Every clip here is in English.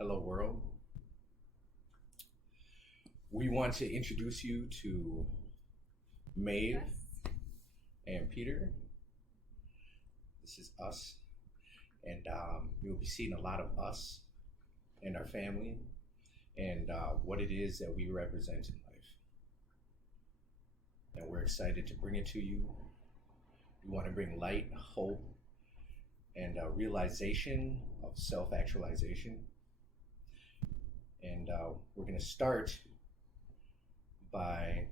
Hello, world. We want to introduce you to Maeve Yes. and Peter. This is us, and you'll be seeing a lot of us and our family and what it is that we represent in life. And we're excited to bring it to you. We want to bring light, hope, and realization of self actualization. And we're going to start by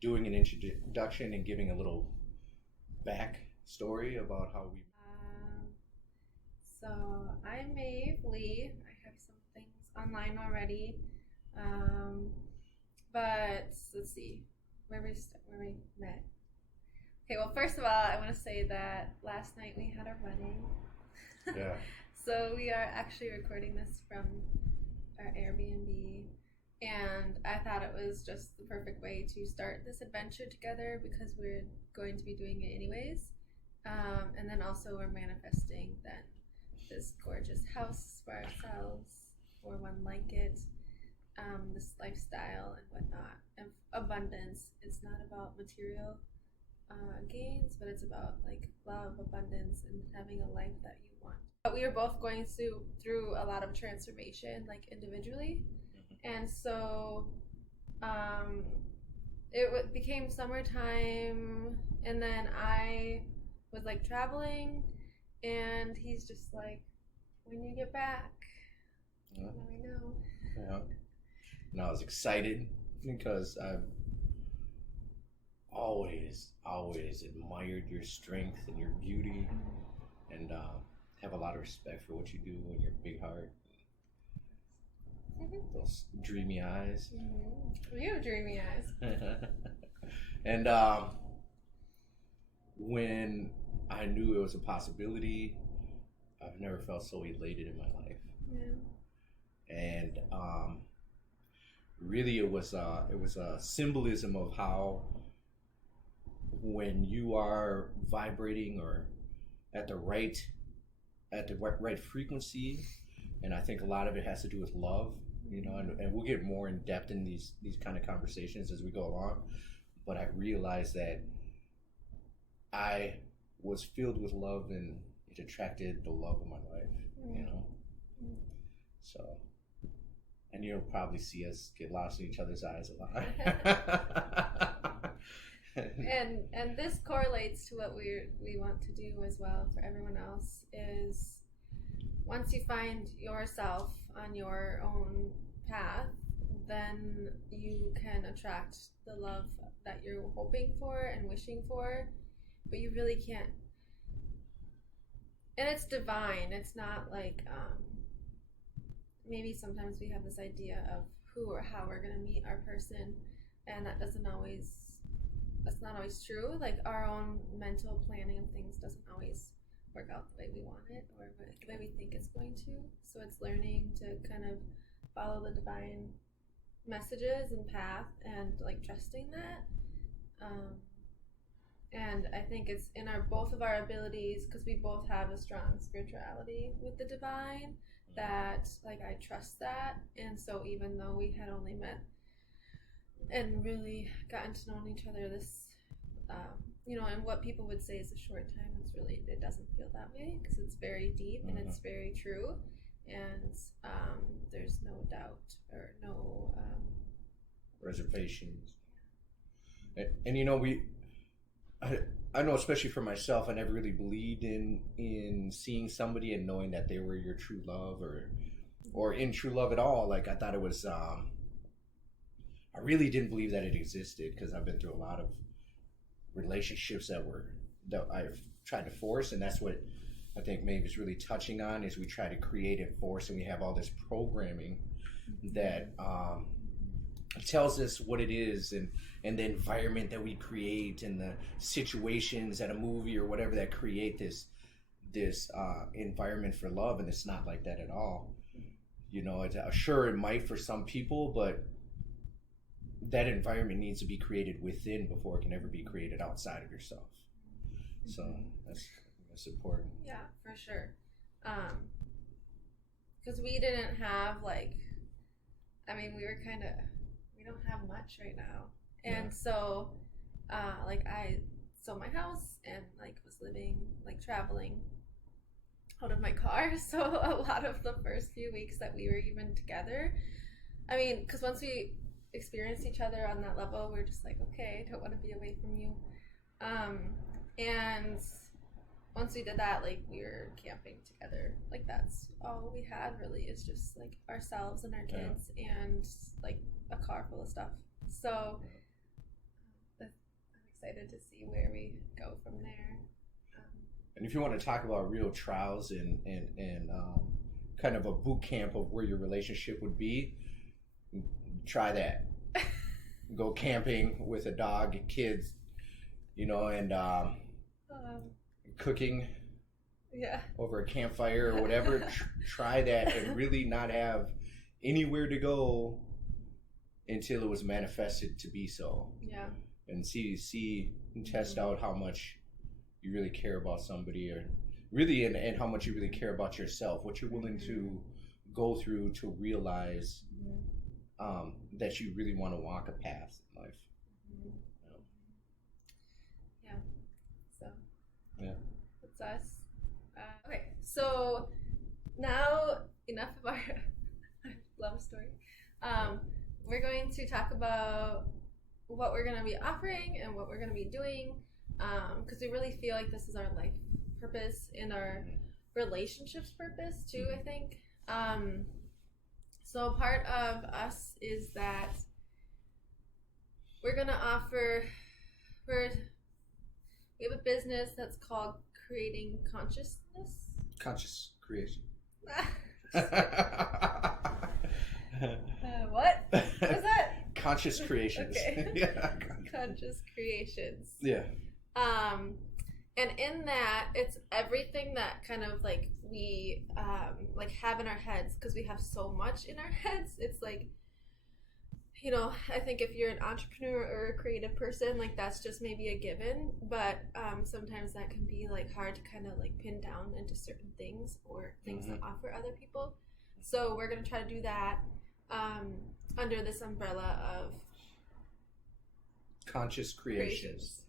doing an introduction and giving a little back story about how we. So I'm Maeve Lee. I have some things online already, but let's see where we met. Okay, well, first of all, I want to say that last night we had our wedding. Yeah. So we are actually recording this from our Airbnb, and I thought it was just the perfect way to start this adventure together because we're going to be doing it anyways. And then also we're manifesting then this gorgeous house for ourselves or one like it, this lifestyle and whatnot. And abundance. It's not about material gains, but it's about like love, abundance, and having a life that you want. But we are both going through a lot of transformation, like individually, and so it became summertime, and then I was like traveling, and he's just like, when you get back, Yeah. let me know. Yeah. And I was excited because I've always admired your strength and your beauty, and have a lot of respect for what you do and your big heart, those dreamy eyes. Mm-hmm. You have dreamy eyes. And when I knew it was a possibility, I've never felt so elated in my life. Yeah. And really, it was a symbolism of how when you are vibrating or at the right frequency, and I think a lot of it has to do with love, and we'll get more in depth in these kind of conversations as we go along. But I realized that I was filled with love, and it attracted the love of my life, So, and you'll probably see us get lost in each other's eyes a lot. And this correlates to what we want to do as well for everyone else is once you find yourself on your own path, then you can attract the love that you're hoping for and wishing for, but you really can't. And it's divine. It's not like maybe sometimes we have this idea of who or how we're going to meet our person, and that's not always true. Like our own mental planning of things doesn't always work out the way we want it or the way we think it's going to. So it's learning to kind of follow the divine messages and path and like trusting that. And I think it's in both of our abilities, because we both have a strong spirituality with the divine, that like I trust that. And so even though we had only met and really gotten to know each other this and what people would say is a short time, it doesn't feel that way because it's very deep and it's very true, and there's no doubt or no reservations. And I know, especially for myself, I never really believed in seeing somebody and knowing that they were your true love or in true love at all. Like I thought it was I really didn't believe that it existed because I've been through a lot of relationships that I've tried to force, and that's what I think Maeve is really touching on, is we try to create and force, and we have all this programming that tells us what it is, and the environment that we create and the situations at a movie or whatever that create this environment for love, and it's not like that at all. Sure, it might for some people, but that environment needs to be created within before it can ever be created outside of yourself. So that's important. Yeah, for sure. because we didn't have like, I mean, we don't have much right now, and so like I sold my house and like was living like traveling out of my car. So a lot of the first few weeks that we were even together, I mean, because once we experienced each other on that level, we are just like, okay, I don't want to be away from you. And once we did that, like we were camping together. Like that's all we had really, is just like ourselves and our kids and like a car full of stuff. So I'm excited to see where we go from there. And if you want to talk about real trials and kind of a boot camp of where your relationship would be, try that. Go camping with a dog, kids, you know, and cooking over a campfire or whatever. Try that and really not have anywhere to go until it was manifested to be so. Yeah. And see and test out how much you really care about somebody, or really and how much you really care about yourself, what you're willing to go through to realize that you really want to walk a path in life. Yeah. So that's us. Okay, so now enough of our love story. We're going to talk about what we're going to be offering and what we're going to be doing, because we really feel like this is our life purpose and our relationships purpose too, I think. So part of us is that we're going to offer, we have a business that's called Creating Consciousness. Conscious creation. What? What was that? Conscious creations. Okay. Yeah. Conscious creations. Yeah. And in that, it's everything that kind of like we like have in our heads, because we have so much in our heads. It's like, you know, I think if you're an entrepreneur or a creative person, like that's just maybe a given, but sometimes that can be like hard to kind of like pin down into certain things or things to offer other people. So we're going to try to do that under this umbrella of conscious creations.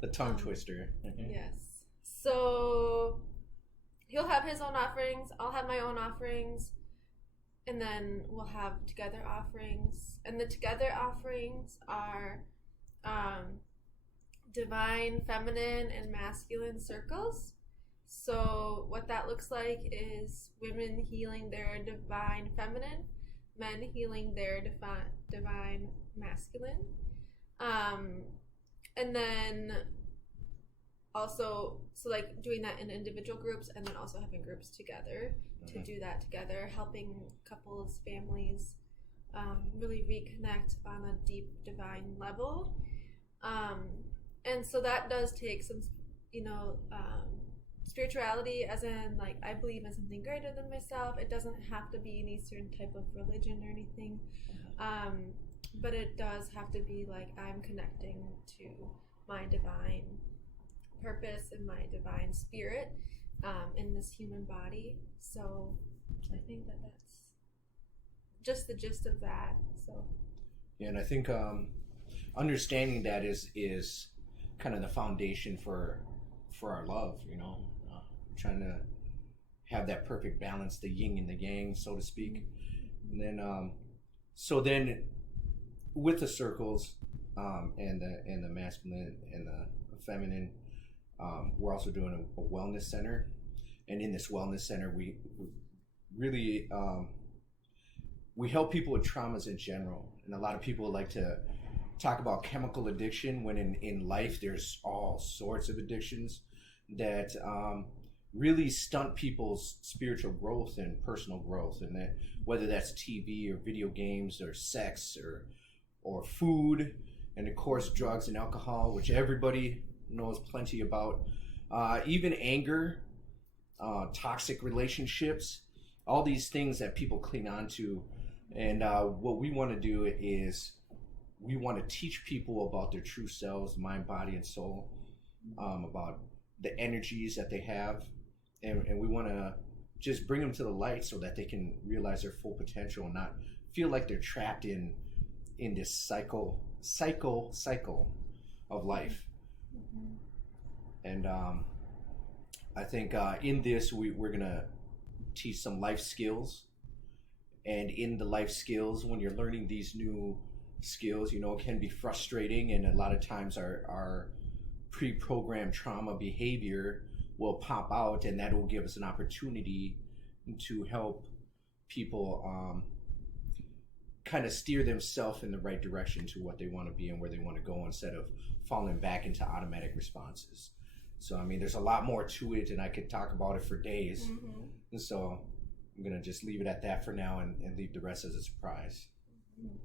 The tongue twister. Yes. So he'll have his own offerings, I'll have my own offerings, and then we'll have together offerings. And the together offerings are divine feminine and masculine circles. So what that looks like is women healing their divine feminine, men healing their divine masculine. And then also, so like doing that in individual groups, and then also having groups together to do that together, helping couples, families really reconnect on a deep divine level. And so that does take some, you know, spirituality, as in like I believe in something greater than myself. It doesn't have to be any certain type of religion or anything. But it does have to be like I'm connecting to my divine purpose and my divine spirit in this human body. So I think that that's just the gist of that. So yeah, and I think understanding that is kind of the foundation for our love. You know, trying to have that perfect balance, the yin and the yang, so to speak. And then so then with the circles and the masculine and the feminine, we're also doing a wellness center. And in this wellness center, we really we help people with traumas in general. And a lot of people like to talk about chemical addiction, when in life there's all sorts of addictions that really stunt people's spiritual growth and personal growth. And that whether that's TV or video games or sex or food, and of course drugs and alcohol, which everybody knows plenty about, even anger, toxic relationships, all these things that people cling on to. And what we want to do is we want to teach people about their true selves, mind, body, and soul, about the energies that they have, and we want to just bring them to the light so that they can realize their full potential and not feel like they're trapped in this cycle of life. Mm-hmm. And I think in this we're gonna teach some life skills. And in the life skills, when you're learning these new skills, you know, it can be frustrating, and a lot of times our pre-programmed trauma behavior will pop out, and that will give us an opportunity to help people kind of steer themselves in the right direction to what they want to be and where they want to go, instead of falling back into automatic responses. So I mean, there's a lot more to it, and I could talk about it for days. Mm-hmm. And so I'm gonna just leave it at that for now, and leave the rest as a surprise. Mm-hmm.